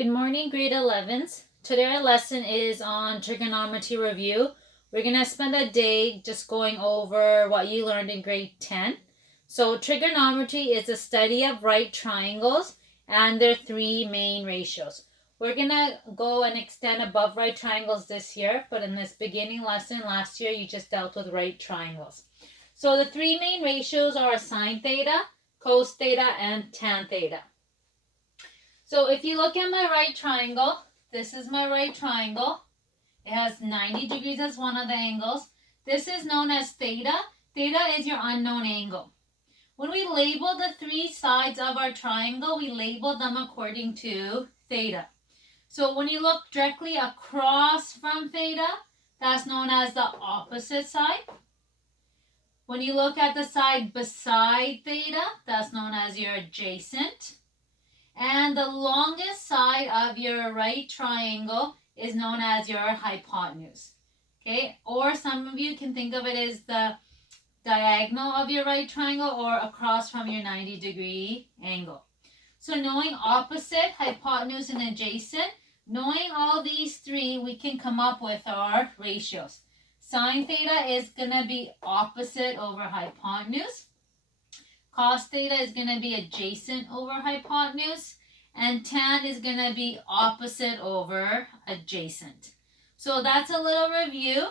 Good morning, grade 11s. Today our lesson is on trigonometry review. We're going to spend a day just going over what you learned in grade 10. So trigonometry is the study of right triangles and their three main ratios. We're going to go and extend above right triangles this year, but in this beginning lesson last year you just dealt with right triangles. So the three main ratios are sine theta, cos theta, and tan theta. So if you look at my right triangle, this is my right triangle. It has 90 degrees as one of the angles. This is known as theta. Theta is your unknown angle. When we label the three sides of our triangle, we label them according to theta. So when you look directly across from theta, that's known as the opposite side. When you look at the side beside theta, that's known as your adjacent. And the longest side of your right triangle is known as your hypotenuse. Okay, or some of you can think of it as the diagonal of your right triangle or across from your 90-degree angle. So knowing opposite, hypotenuse, and adjacent, knowing all these three, we can come up with our ratios. Sine theta is going to be opposite over hypotenuse. Cos theta is going to be adjacent over hypotenuse. And tan is going to be opposite over adjacent. So that's a little review.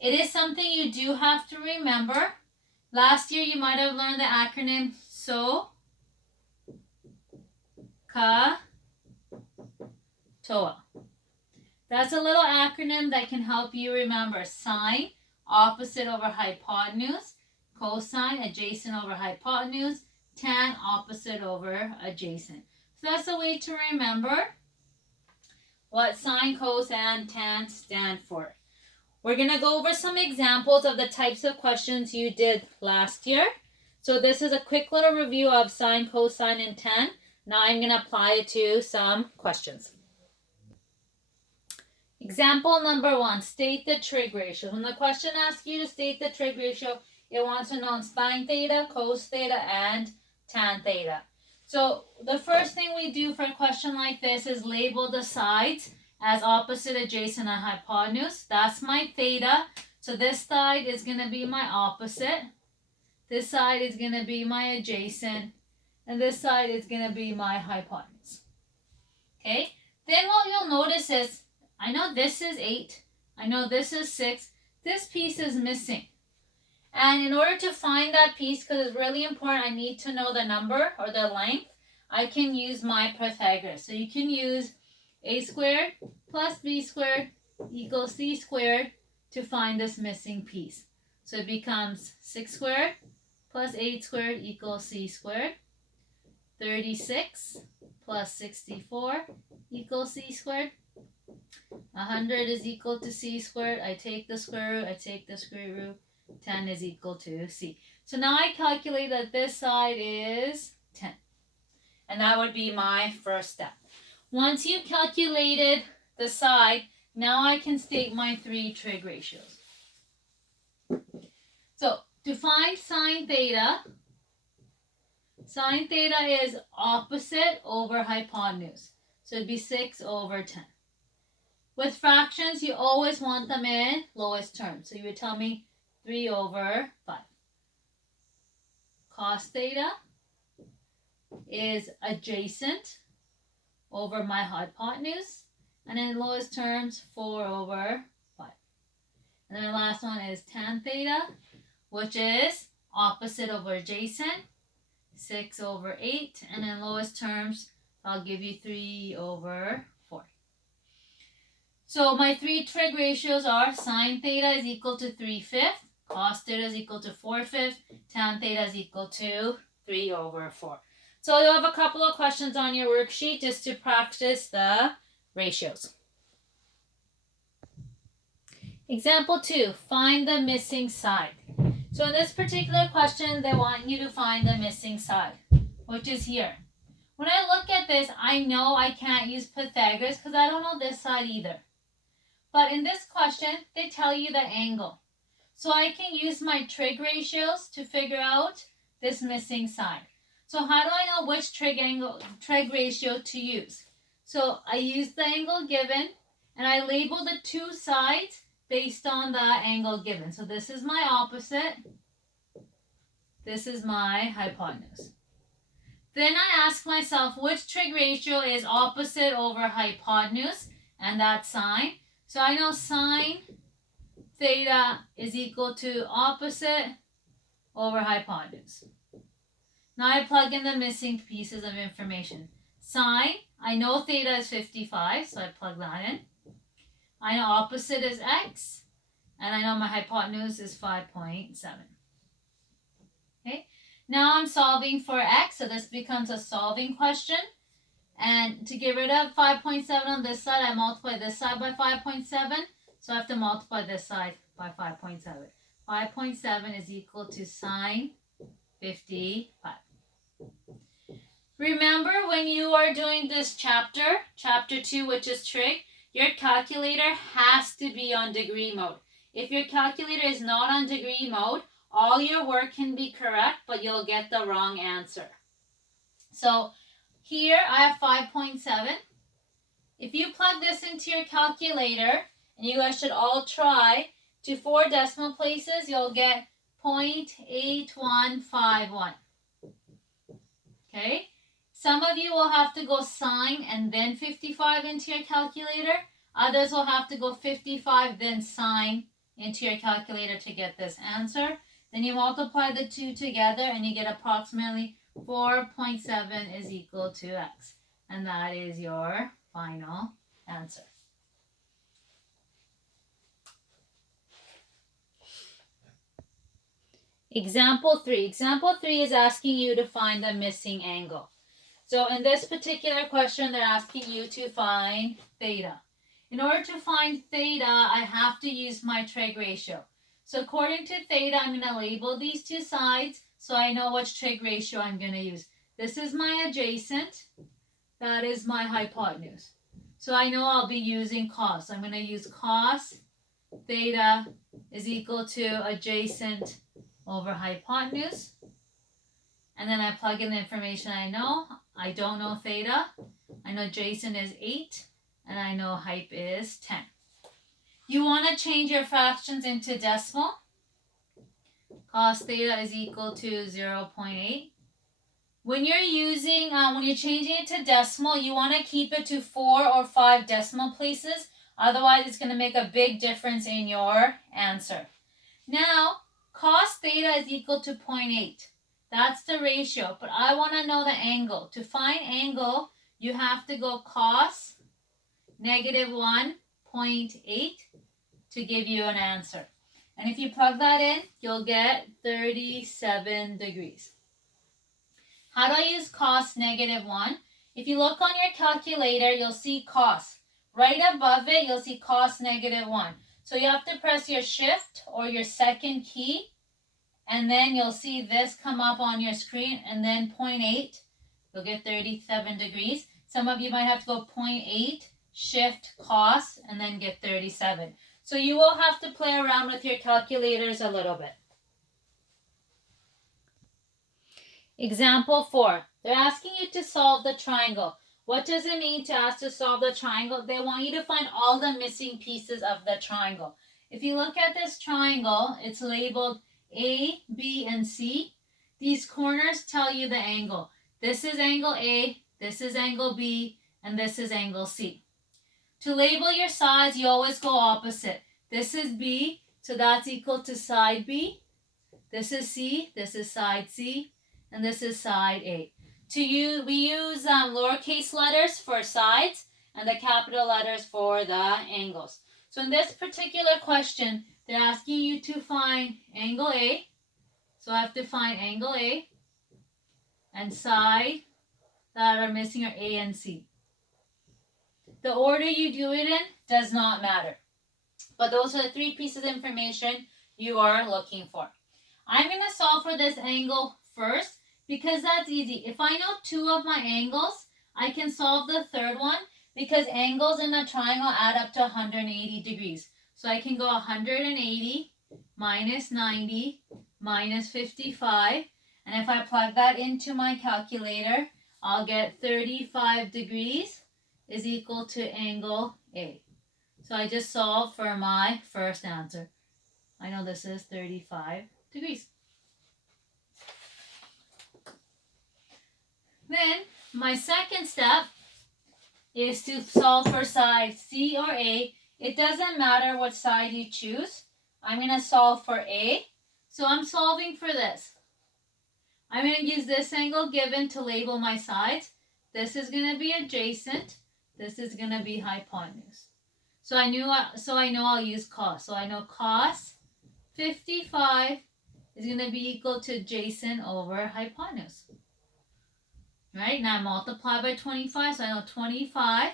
It is something you do have to remember. Last year you might have learned the acronym SO, CA, TOA. That's a little acronym that can help you remember sine, opposite over hypotenuse, cosine, adjacent over hypotenuse, tan, opposite over adjacent. So that's a way to remember what sine, cos, and tan stand for. We're going to go over some examples of the types of questions you did last year. So this is a quick little review of sine, cosine, and tan. Now I'm going to apply it to some questions. Example number 1, state the trig ratio. When the question asks you to state the trig ratio, it wants to know sine theta, cos theta, and tan theta. So the first thing we do for a question like this is label the sides as opposite, adjacent, and hypotenuse. That's my theta. So this side is going to be my opposite. This side is going to be my adjacent. And this side is going to be my hypotenuse. Okay? Then what you'll notice is, I know this is 8. I know this is 6. This piece is missing. And in order to find that piece, because it's really important, I need to know the number or the length, I can use my Pythagoras. So you can use a squared plus b squared equals c squared to find this missing piece. So it becomes 6 squared plus 8 squared equals c squared. 36 plus 64 equals c squared. 100 is equal to c squared. I take the square root, I take the square root. 10 is equal to c. So now I calculate that this side is 10. And that would be my first step. Once you've calculated the side, now I can state my three trig ratios. So to find sine theta is opposite over hypotenuse. So it'd be 6 over 10. With fractions, you always want them in lowest terms. So you would tell me 3 over 5. Cos theta is adjacent over my hypotenuse. And in lowest terms, 4 over 5. And then the last one is tan theta, which is opposite over adjacent. 6 over 8. And in lowest terms, I'll give you 3 over 4. So my three trig ratios are sine theta is equal to 3/5. Cos theta is equal to 4/5. Tan theta is equal to 3 over 4. So you'll have a couple of questions on your worksheet just to practice the ratios. Example 2, find the missing side. So in this particular question, they want you to find the missing side, which is here. When I look at this, I know I can't use Pythagoras because I don't know this side either. But in this question, they tell you the angle. So I can use my trig ratios to figure out this missing side. So how do I know which trig ratio to use? So I use the angle given and I label the two sides based on the angle given. So this is my opposite. This is my hypotenuse. Then I ask myself which trig ratio is opposite over hypotenuse, and that's sine. So I know sine theta is equal to opposite over hypotenuse. Now I plug in the missing pieces of information. Sine, I know theta is 55, so I plug that in. I know opposite is x, and I know my hypotenuse is 5.7. Okay, now I'm solving for x, so this becomes a solving question. And to get rid of 5.7 on this side, I multiply this side by 5.7. So I have to multiply this side by 5.7. 5.7 is equal to sine 55. Remember when you are doing this chapter 2, which is trig, your calculator has to be on degree mode. If your calculator is not on degree mode, all your work can be correct, but you'll get the wrong answer. So here I have 5.7. If you plug this into your calculator, and you guys should all try, to 4 decimal places, you'll get 0.8151. Okay? Some of you will have to go sine and then 55 into your calculator. Others will have to go 55 then sine into your calculator to get this answer. Then you multiply the two together and you get approximately 4.7 is equal to x. And that is your final answer. Example 3. Example 3 is asking you to find the missing angle. So in this particular question, they're asking you to find theta. In order to find theta, I have to use my trig ratio. So according to theta, I'm going to label these two sides so I know which trig ratio I'm going to use. This is my adjacent. That is my hypotenuse. So I know I'll be using cos. I'm going to use cos theta is equal to adjacent over hypotenuse. And then I plug in the information I know. I don't know theta. I know adjacent is 8. And I know hype is 10. You want to change your fractions into decimal. Cos theta is equal to 0.8. When you're when you're changing it to decimal, you want to keep it to 4 or 5 decimal places. Otherwise, it's going to make a big difference in your answer. Now, cos theta is equal to 0.8. That's the ratio, but I want to know the angle. To find angle, you have to go cos negative 1.8 to give you an answer. And if you plug that in, you'll get 37 degrees. How do I use cos negative 1? If you look on your calculator, you'll see cos. Right above it, you'll see cos negative 1. So you have to press your shift or your second key, and then you'll see this come up on your screen, and then 0.8, you'll get 37 degrees. Some of you might have to go 0.8, shift cos, and then get 37. So you will have to play around with your calculators a little bit. Example 4. They're asking you to solve the triangle. What does it mean to ask to solve the triangle? They want you to find all the missing pieces of the triangle. If you look at this triangle, it's labeled A, B, and C. These corners tell you the angle. This is angle A, this is angle B, and this is angle C. To label your sides, you always go opposite. This is B, so that's equal to side B. This is C, this is side C, and this is side A. We use lowercase letters for sides and the capital letters for the angles. So in this particular question, they're asking you to find angle A. So I have to find angle A, and side that are missing are A and C. The order you do it in does not matter. But those are the 3 pieces of information you are looking for. I'm going to solve for this angle first because that's easy. If I know 2 of my angles, I can solve the third one because angles in a triangle add up to 180 degrees. So I can go 180 minus 90 minus 55. And if I plug that into my calculator, I'll get 35 degrees is equal to angle A. So I just solved for my first answer. I know this is 35 degrees. Then my second step is to solve for side C or A. It doesn't matter what side you choose. I'm going to solve for A. So I'm solving for this. I'm going to use this angle given to label my sides. This is going to be adjacent. This is going to be hypotenuse. So I know I'll use cos. So I know cos 55 is going to be equal to adjacent over hypotenuse. Right? Now I multiply by 25. So I know 25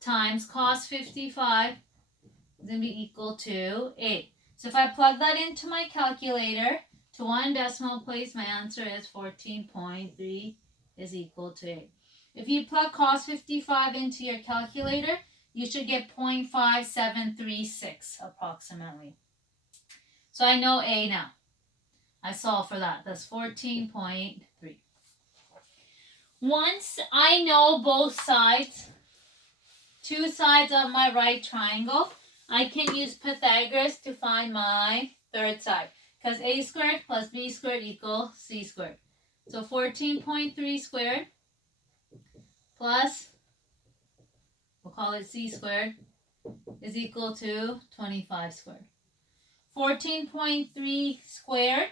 times cos 55 is going to be equal to 8. So if I plug that into my calculator to one decimal place, my answer is 14.3 is equal to 8. If you plug cos 55 into your calculator, you should get 0.5736 approximately. So I know A now. I solve for that. That's 14.3. Once I know both sides, two sides of my right triangle, I can use Pythagoras to find my third side. Because A squared plus B squared equals C squared. So 14.3 squared plus, we'll call it C squared, is equal to 25 squared. 14.3 squared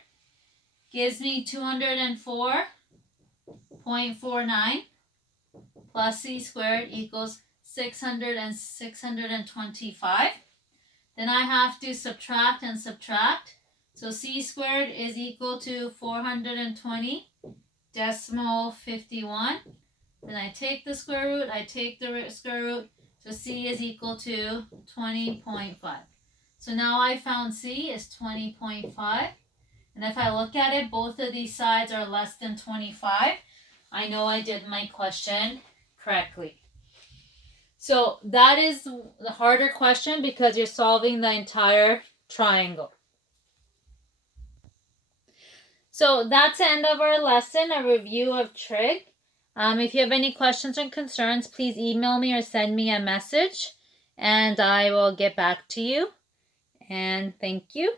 gives me 204.49 plus C squared equals 625. Then I have to subtract and subtract. So C squared is equal to 420.51. Then I take the square root, I take the square root. So C is equal to 20.5. So now I found C is 20.5. And if I look at it, both of these sides are less than 25. I know I did my question correctly. So that is the harder question because you're solving the entire triangle. So that's the end of our lesson, a review of trig. If you have any questions or concerns, please email me or send me a message and I will get back to you. And thank you.